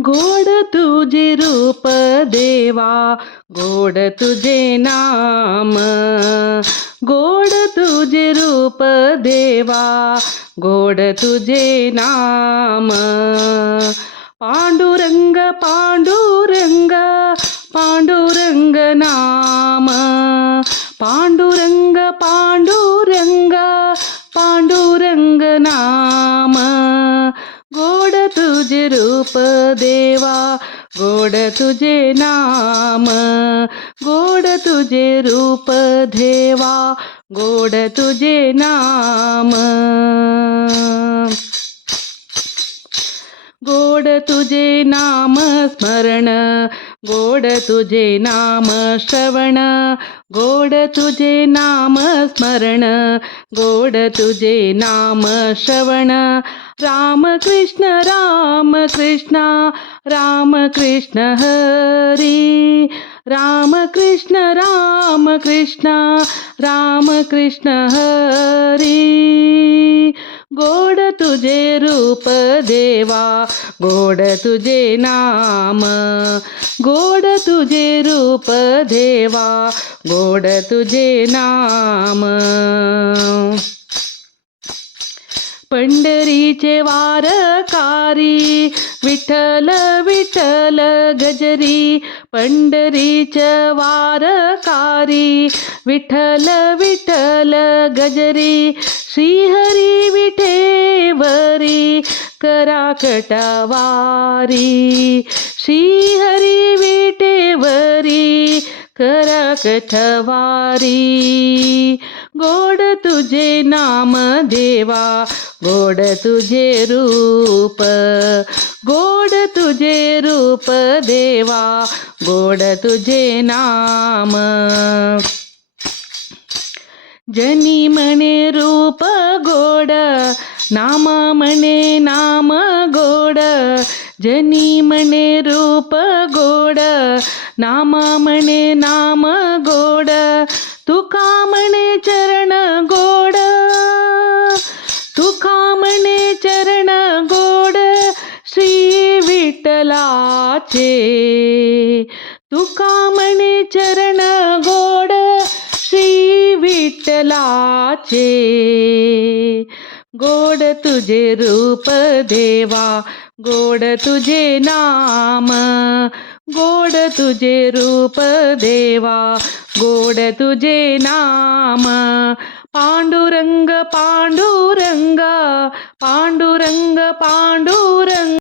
गोड तुझे रूप देवा, गोड तुझे नाम, गोड तुझे रूप देवा, गोड तुझे नाम. पांडुरंग पांडुरंग पांडुरंग नाम, पांडुरंग पांडुरंग पांडुरंग नाम. गोड तुझे रूप देवा, गोड तुझे नाम, गोड तुझे रूप देवा, गोड तुझे नाम. गोड तुझे नाम स्मरण, गोड तुझे नाम श्रवण, गोड तुझे नाम स्मरण, गोड तुझे नाम श्रवण. राम कृष्ण राम कृष्ण राम कृष्ण हरी, राम कृष्ण राम कृष्ण राम कृष्ण हरी. गोड तुझे रूप देवा, गोड तुझे नाम, गोड तुझे रूप देवा, गोड तुझे नाम. पंढरीचे वारकारी विठ्ठल विठ्ठल गजरी, पंढरीचे वारकारी विठ्ठल विठ्ठल गजरी. श्रीहरी विठेवरी करा कटावारी, श्रीहरी विठेवरी करा कटावारी. गोड तुझे नाम देवा, गोड तुझे रूप, गोड तुझे रूप देवा, गोड तुझे नाम. जनी म्हणे रूप गोड, नाम म्हणे नाम गोड, जनी म्हणे रूप गोड, नाम म्हणे नाम गोड. तुका म्हणे चरण गोड, तुका म्हणे चरण गोड, श्री विठ्ठलाचे. तुका म्हणे चरण गोड, श्री विठ्ठलाचे. गोड तुझे रूप देवा, गोड तुझे नाम, गोड तुझे रूप देवा, गोड तुझे नाम. पांडुरंग पांडुरंग पांडुरंग पांडुरंग.